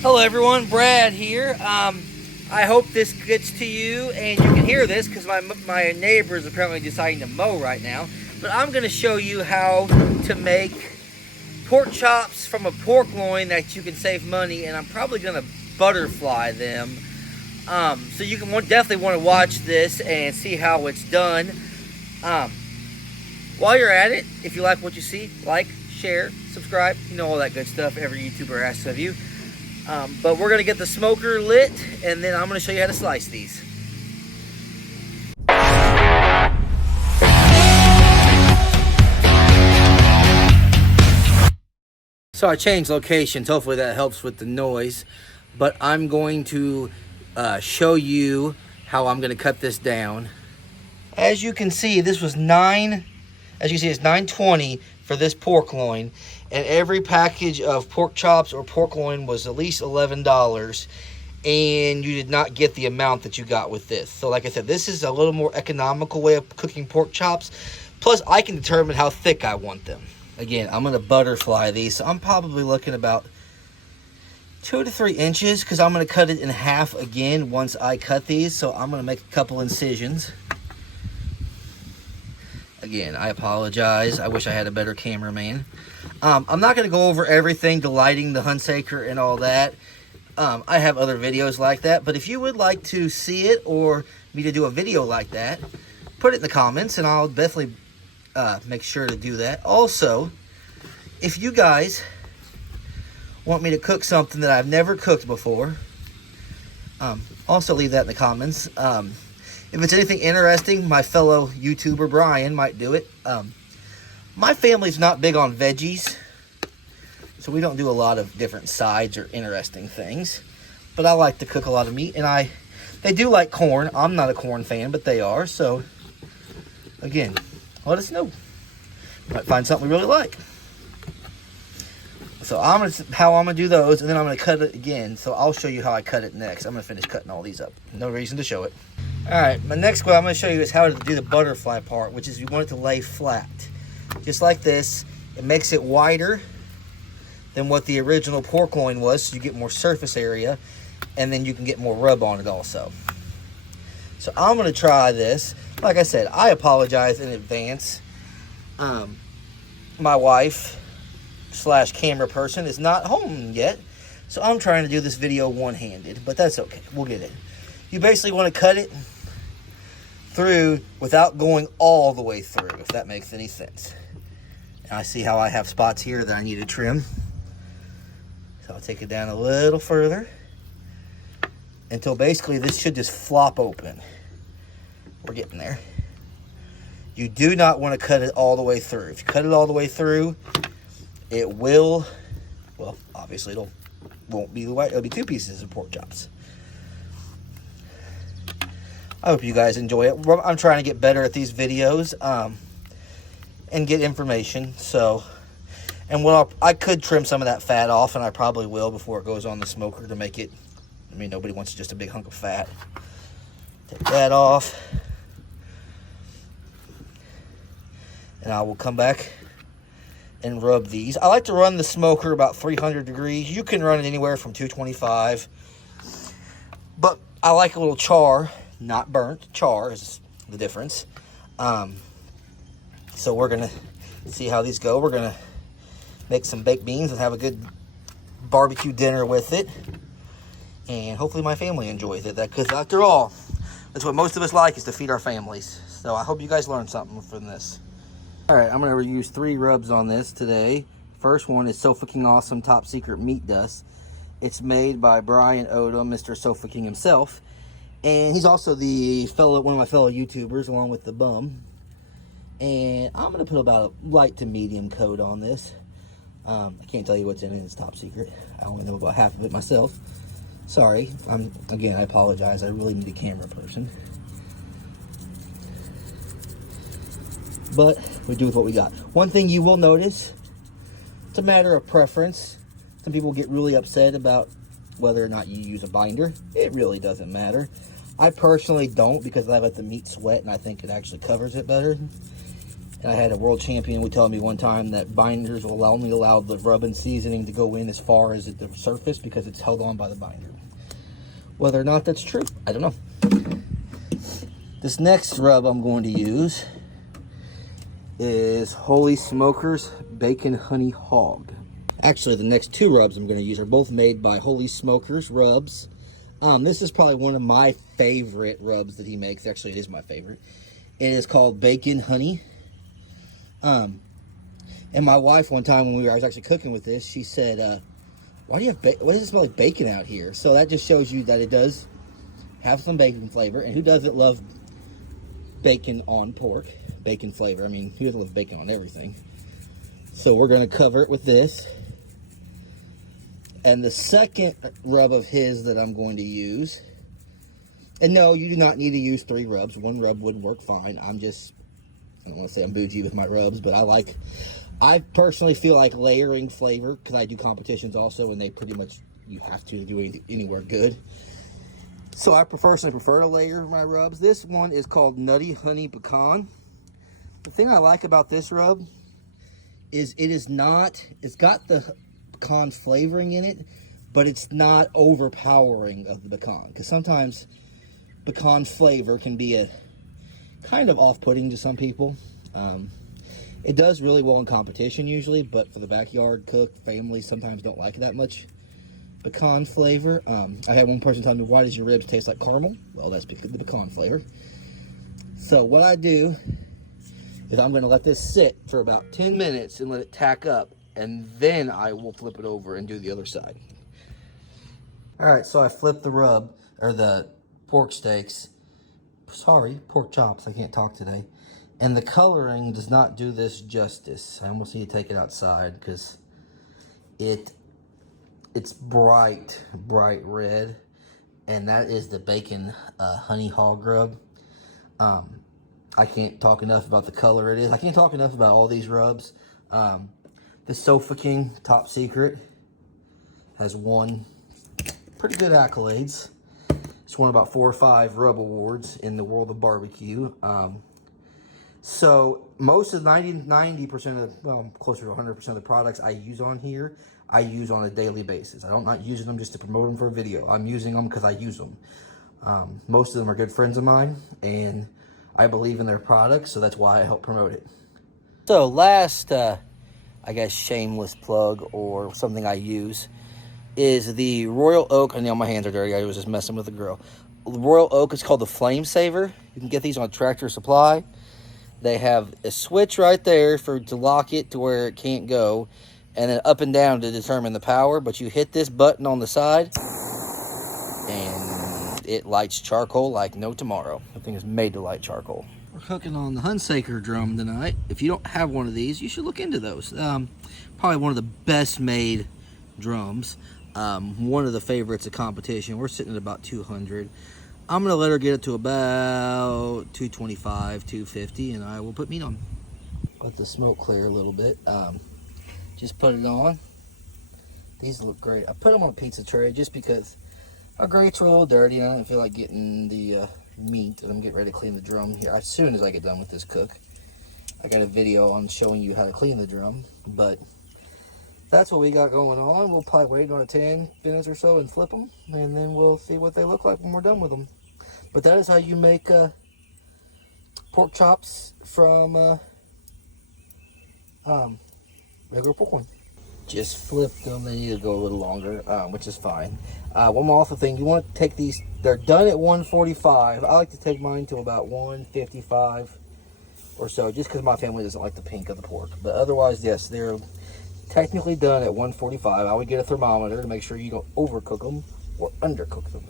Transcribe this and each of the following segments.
Hello everyone, Brad here. I hope this gets to you and you can hear this because my neighbor is apparently deciding to mow right now. But I'm going to show you how to make pork chops from a pork loin that you can save money, and I'm probably going to butterfly them. So you can definitely want to watch this and see how it's done. While you're at it, if you like what you see, like, share, subscribe, you know all that good stuff every YouTuber asks of you. But we're going to get the smoker lit, and then I'm going to show you how to slice these. So I changed locations. Hopefully that helps with the noise. But I'm going to show you how I'm going to cut this down. As you can see, this was it's $9.20 for this pork loin, and every package of pork chops or pork loin was at least $11, and you did not get the amount that you got with this. So like I said, this is a little more economical way of cooking pork chops, plus I can determine how thick I want them. Again, I'm going to butterfly these, so I'm probably looking about 2 to 3 inches, because I'm going to cut it in half again once I cut these. So I'm going to make a couple incisions. Again, I apologize. I wish I had a better cameraman. I'm not going to go over everything, the lighting, the Hunsaker, and all that. I have other videos like that. But if you would like to see it or me to do a video like that, put it in the comments, and I'll definitely make sure to do that. Also, if you guys want me to cook something that I've never cooked before, also leave that in the comments. If it's anything interesting, my fellow YouTuber Brian might do it. My family's not big on veggies, so we don't do a lot of different sides or interesting things. But I like to cook a lot of meat, and they do like corn. I'm not a corn fan, but they are. So, again, let us know. Might find something we really like. So how I'm gonna do those, and then I'm gonna cut it again. So I'll show you how I cut it next. I'm gonna finish cutting all these up. No reason to show it. All right, my next one I'm gonna show you is how to do the butterfly part, which is you want it to lay flat, just like this. It makes it wider than what the original pork loin was, so you get more surface area, and then you can get more rub on it also. So I'm gonna try this. Like I said, I apologize in advance. My wife / camera person is not home yet, so I'm trying to do this video one-handed, but that's okay. We'll get it. You basically want to cut it through without going all the way through, if that makes any sense. And I see how I have spots here that I need to trim, so I'll take it down a little further until basically this should just flop open. We're getting there. You do not want to cut it all the way through. If you cut it all the way through, it will, well, obviously won't be the way. It'll be 2 pieces of pork chops. I hope you guys enjoy it. I'm trying to get better at these videos and get information. So, and I could trim some of that fat off, and I probably will before it goes on the smoker to make it. I mean, nobody wants just a big hunk of fat. Take that off, and I will come back and rub these. I like to run the smoker about 300 degrees. You can run it anywhere from 225, but I like a little char. Not burnt. Char is the difference. So we're going to see how these go. We're going to make some baked beans and have a good barbecue dinner with it. And hopefully my family enjoys it. Because after all, that's what most of us like, is to feed our families. So I hope you guys learned something from this. Alright, I'm going to use 3 rubs on this today. First one is So Fucking Awesome Top Secret Meat Dust. It's made by Brian Odom, Mr. So Fucking himself. And he's also one of my fellow YouTubers, along with the bum. And I'm going to put about a light to medium coat on this. I can't tell you what's in it. It's top secret. I only know about half of it myself. Sorry. Again, I apologize. I really need a camera person. But we do with what we got. One thing you will notice, it's a matter of preference. Some people get really upset about whether or not you use a binder. It really doesn't matter. I personally don't, because I let the meat sweat and I think it actually covers it better. And I had a world champion who told me one time that binders will only allow the rub and seasoning to go in as far as the surface because it's held on by the binder. Whether or not that's true, I don't know. This next rub I'm going to use is Holy Smokers Bacon Honey Hog. Actually, the next two rubs I'm going to use are both made by Holy Smokers Rubs. This is probably one of my favorite rubs that he makes. Actually, it is my favorite. It is called Bacon Honey. And my wife one time when I was actually cooking with this, she said, why does it smell like bacon out here? So that just shows you that it does have some bacon flavor. And who doesn't love bacon on pork? Bacon flavor. I mean, who doesn't love bacon on everything? So we're going to cover it with this. And the second rub of his that I'm going to use, and no, you do not need to use 3 rubs. 1 rub would work fine. I don't want to say I'm bougie with my rubs, but I personally feel like layering flavor, because I do competitions also, and they pretty much, you have to do anywhere good. So I personally prefer to layer my rubs. This one is called Nutty Honey Pecan. The thing I like about this rub is it's got the pecan flavoring in it, but it's not overpowering of the pecan, because sometimes pecan flavor can be a kind of off-putting to some people. It does really well in competition usually, but for the backyard cook, families sometimes don't like it that much pecan flavor. I had one person tell me, why does your ribs taste like caramel? Well, that's because of the pecan flavor. So what I do is I'm going to let this sit for about 10 minutes and let it tack up, and then I will flip it over and do the other side. All right, so I flipped the rub, or the pork steaks. Sorry, pork chops. I can't talk today. And the coloring does not do this justice. I almost need to take it outside because it's bright red, and that is the bacon honey hog rub. I can't talk enough about the color it is. I can't talk enough about all these rubs. The Sofa King Top Secret has won pretty good accolades. It's won about 4 or 5 rub awards in the world of barbecue. So most of 90% of, well, closer to 100% of the products I use on here, I use on a daily basis. I'm not using them just to promote them for a video. I'm using them because I use them. Most of them are good friends of mine, and I believe in their products, so that's why I help promote it. So last, I guess, shameless plug or something I use is the Royal Oak. I know my hands are dirty. I was just messing with the grill. The Royal Oak is called the Flame Saver. You can get these on Tractor Supply. They have a switch right there to lock it to where it can't go, and then up and down to determine the power. But you hit this button on the side, and it lights charcoal like no tomorrow. The thing is made to light charcoal. We're cooking on the Hunsaker drum tonight. If you don't have one of these, you should look into those. Probably one of the best made drums. One of the favorites of competition. We're sitting at about 200. I'm going to let her get it to about 225, 250, and I will put meat on. Let the smoke clear a little bit. Just put it on. These look great. I put them on a pizza tray just because my grates are a little dirty, and I don't feel like getting the meat, and I'm getting ready to clean the drum here as soon as I get done with this cook. I got a video on showing you how to clean the drum, but that's what we got going on. We'll probably wait on 10 minutes or so and flip them, and then we'll see what they look like when we're done with them. But that is how you make pork chops from regular pork one. Just flip them. They need to go a little longer, which is fine. One more awful thing. You want to take these. They're done at 145. I like to take mine to about 155 or so, just because my family doesn't like the pink of the pork. But otherwise, yes, they're technically done at 145. I would get a thermometer to make sure you don't overcook them or undercook them.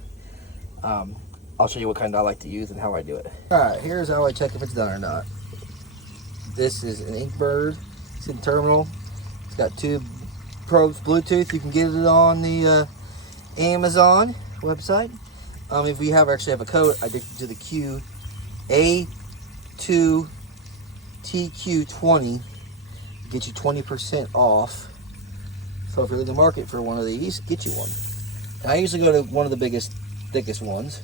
I'll show you what kind I like to use and how I do it. Alright, here's how I check if it's done or not. This is an Inkbird. It's in terminal. It's got 2 probes, Bluetooth. You can get it on the Amazon website. If we actually have a code, I did to the Q A2TQ20, get you 20% off. So if you're in the market for one of these, get you one. And I usually go to one of the biggest, thickest ones,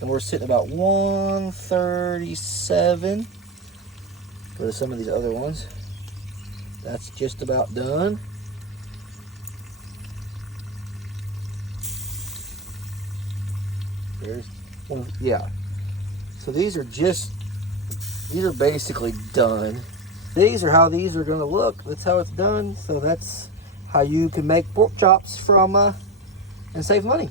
and we're sitting about 137. for some of these other ones. That's just about done. There's one, yeah. So these are basically done. These are how these are gonna look. That's how it's done. So that's how you can make pork chops from and save money.